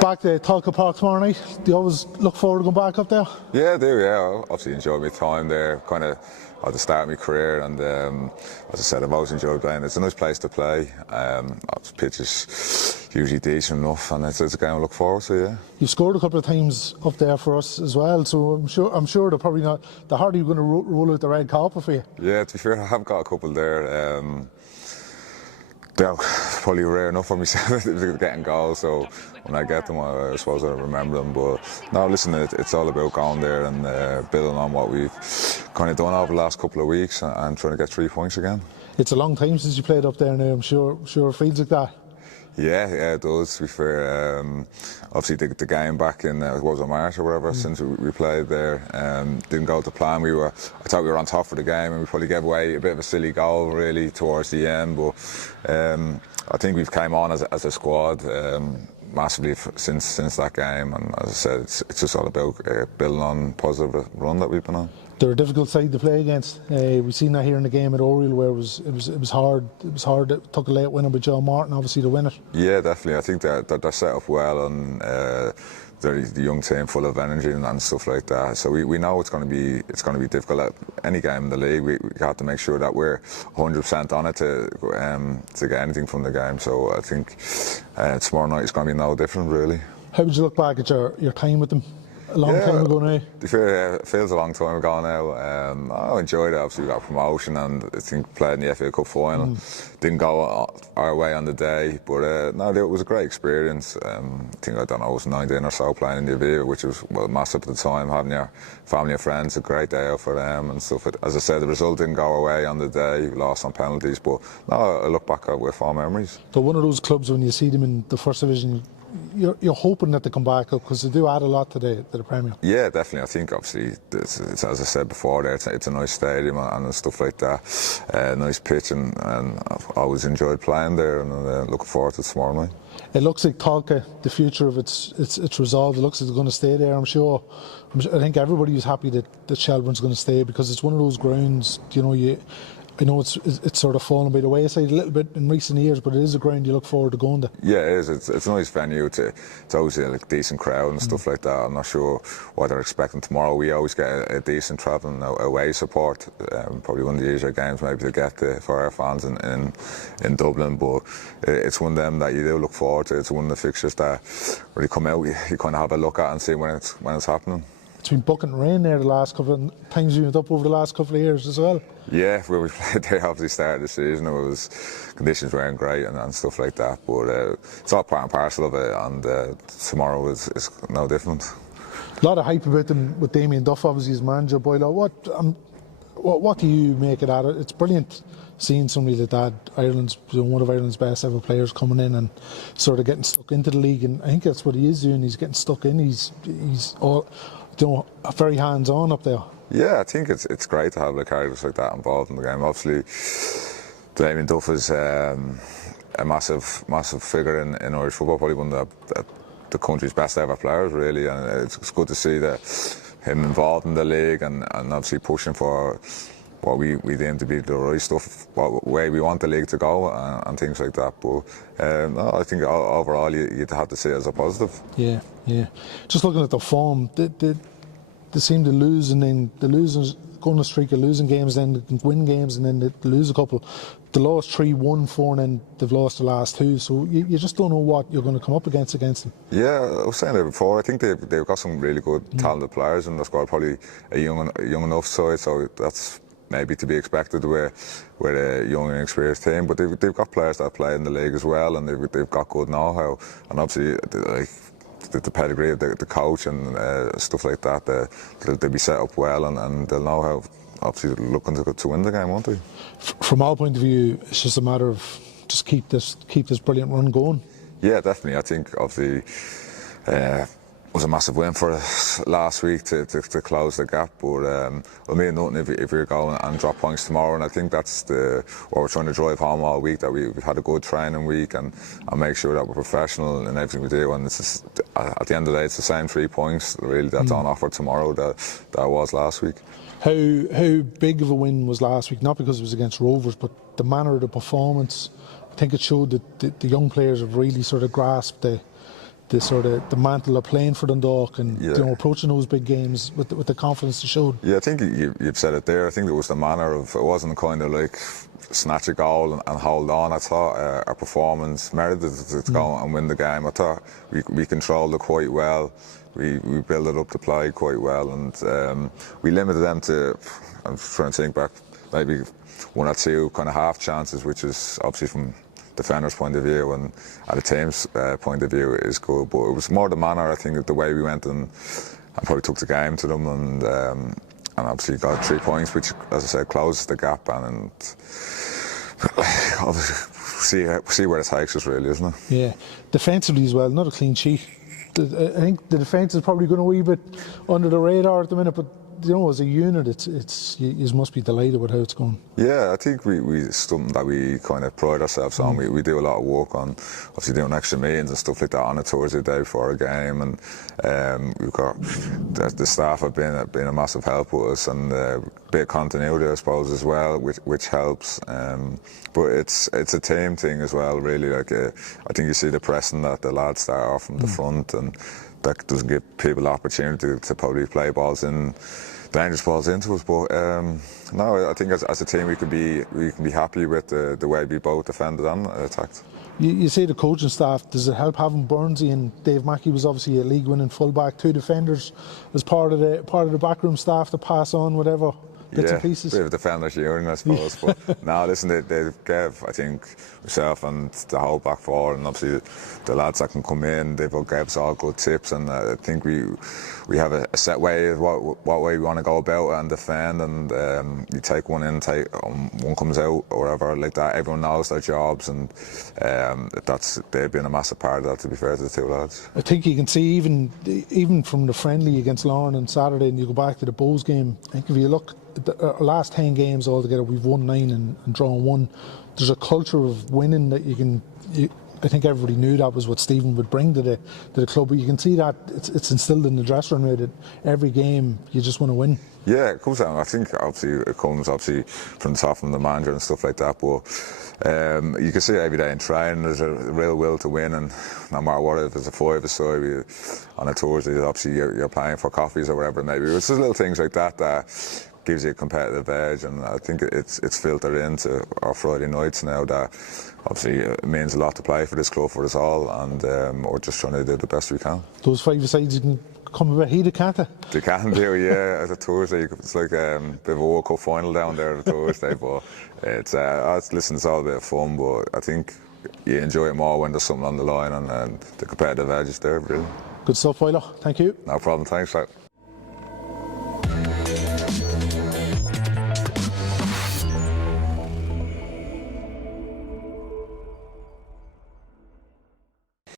Back to Tolka Park tomorrow night. Do you always look forward to going back up there? Yeah, I do, yeah. I obviously enjoyed my time there, kind of at the start of my career, and as I said, I've always enjoyed playing. It's a nice place to play. The pitch is usually decent enough, and it's a game I look forward to, yeah. You've scored a couple of times up there for us as well, so I'm sure they're probably not. They're hardly going to roll out the red carpet for you. Yeah, to be fair, I have got a couple there. They're probably rare enough for myself getting goals, so when I get them, I suppose I remember them. But no, listen, it's all about going there and building on what we've kind of done over the last couple of weeks and trying to get 3 points again. It's a long time since you played up there now. I'm sure it feels like that. Yeah, it does, to be fair. Obviously, the game back in, what was it, March or whatever, since we played there, didn't go to plan. I thought we were on top for the game, and we probably gave away a bit of a silly goal, really, towards the end. But I think we've came on as a squad massively since that game. And as I said, it's just all about building on positive run that we've been on. They're a difficult side to play against. We've seen that here in the game at Oriel, where it was hard. It was hard. It took a late winner by John Martin, obviously, to win it. Yeah, definitely. I think they're set up well, and they're the young team, full of energy and stuff like that. So we know it's going to be difficult at any game in the league. We have to make sure that we're 100% on it to get anything from the game. So I think tomorrow night is going to be no different, really. How would you look back at your time with them? A long time ago now. To be fair, it feels a long time ago now. I enjoyed it. Obviously, we got a promotion, and I think played in the FA Cup final. Didn't go our way on the day, but no, it was a great experience. I think, I don't know, I was 19 or so playing in the Aviva, which was massive at the time. Having your family and friends, a great day out for them and stuff. As I said, the result didn't go our way on the day. We lost on penalties, but no, I look back at it with fond memories. But one of those clubs, when you see them in the first division, you're hoping that they come back up, because they do add a lot to the Premier. Yeah, definitely. I think obviously, it's, as I said before, there it's a nice stadium and stuff like that. Nice pitch, and I've always enjoyed playing there, and looking forward to tomorrow night. It looks like Tolka, the future of it's resolved. It looks like it's going to stay there. I'm sure. I think everybody was happy that Shelbourne's going to stay, because it's one of those grounds. I know it's sort of fallen by the wayside a little bit in recent years, but it is a ground you look forward to going to. Yeah, it is. It's a nice venue. It's always a decent crowd and stuff like that. I'm not sure what they're expecting tomorrow. We always get a decent travelling away support. Probably one of the easier games maybe to get for our fans in Dublin, but it's one of them that you do look forward to. It's one of the fixtures that when you come out, you kind of have a look at and see when it's happening. It's been bucking rain there the last couple of times we went up over the last couple of years as well. Yeah, when we played there, obviously started the season, conditions weren't great and stuff like that. But it's all part and parcel of it, and tomorrow is no different. A lot of hype about them with Damien Duff, obviously, as manager. Boyle, what do you make of that? It's brilliant seeing somebody like that, one of Ireland's best ever players, coming in and sort of getting stuck into the league, and I think that's what he is doing. He's getting stuck in. He's all, very hands-on up there. Yeah, I think it's great to have characters like that involved in the game. Obviously, Damien Duff is a massive figure in Irish football, probably one of the country's best ever players, really, and it's good to see him involved in the league and obviously pushing for what we deem to be the right stuff, what way we want the league to go, and things like that. But I think overall you'd have to see it as a positive. Yeah. Just looking at the form, they seem to lose, and then they lose, go on a streak of losing games, then they can win games, and then they lose a couple. They lost 3, won 4, and then they've lost the last 2. So you just don't know what you're going to come up against them. Yeah, I was saying that before. I think they've got some really good, talented players in the squad. Probably a young enough side, so that's maybe to be expected with a young and experienced team. But they've got players that play in the league as well, and they've got good know-how, and obviously the pedigree of the coach and stuff like that. They'll be set up well, and they'll know how. Obviously, looking to win the game, won't they? From our point of view, it's just a matter of just keep this brilliant run going. Yeah, definitely. I think obviously it was a massive win for us last week to close the gap, but it'll mean nothing if we go and drop points tomorrow. And I think that's what we're trying to drive home all week, that we've had a good training week and make sure that we're professional in everything we do. And it's just, at the end of the day, it's the same 3 points really that's on offer tomorrow that was last week. How big of a win was last week? Not because it was against Rovers, but the manner of the performance. I think it showed that the young players have really sort of grasped sort of the mantle of playing for Dundalk and Yeah. you know, approaching those big games with the confidence they showed. Yeah, I think you've said it there. I think it was the manner of, it wasn't kind of like snatch a goal and hold on. I thought our performance merited to go and win the game. I thought we controlled it quite well. We built it up to play quite well, and we limited them to, I'm trying to think back, maybe one or two kind of half chances, which is obviously from defender's point of view and at a team's point of view is good. But it was more the manner, I think, the way we went and probably took the game to them, and obviously got 3 points, which, as I said, closes the gap, and obviously see where it takes us, really, isn't it? Yeah, defensively as well, not a clean sheet. I think the defence is probably going a wee bit under the radar at the minute, but you know, as a unit, you must be delighted with how it's going. Yeah, I think it's something that we kind of pride ourselves on. We do a lot of work on, obviously, doing extra meetings and stuff like that on a Thursday day before a game, and we've got the staff have been a massive help with us, and a bit of continuity, I suppose, as well, which helps. But it's a team thing as well, really. Like I think you see the pressing that the lads start off from the front, and that doesn't give people the opportunity to probably play balls in, dangerous balls into us. But no, I think as a team we can be happy with the way we both defended and attacked. You say the coaching staff, does it help having Burnsy and Dave Mackey was obviously a league-winning fullback, 2 defenders as part of the backroom staff to pass on whatever bits and pieces? Bit of a defender's union, I suppose. But no, listen, they gave, I think, myself and the whole back four, and obviously the lads that can come in, they both gave us all good tips, and I think we have a set way of what way we want to go about it and defend, and you take one in, one comes out or whatever like that. Everyone knows their jobs, and they've been a massive part of that, to be fair to the two lads. I think you can see even from the friendly against Lauren on Saturday, and you go back to the Bows game, I think if you look at the last 10 games altogether, we've won 9 and drawn 1. There's a culture of winning that I think everybody knew that was what Stephen would bring to the club, but you can see that it's instilled in the dressing room that every game you just want to win. Yeah, it comes down. I think obviously it comes from the top, from the manager and stuff like that. But you can see every day in training there's a real will to win, and no matter what, if it's a 5-a-side on a Thursday, obviously you're playing for coffees or whatever it may be. It's just little things like that gives you a competitive edge, and I think it's filtered into our Friday nights now that obviously it means a lot to play for this club, for us all, and we're just trying to do the best we can. Those 5-a-sides you can come a bit heated, can't they? They can do, yeah. As a Thursday, it's like a bit of a World Cup final down there on a Thursday, but it's all a bit of fun, but I think you enjoy it more when there's something on the line, and the competitive edge is there, really. Good stuff, Boyle. Thank you. No problem, thanks.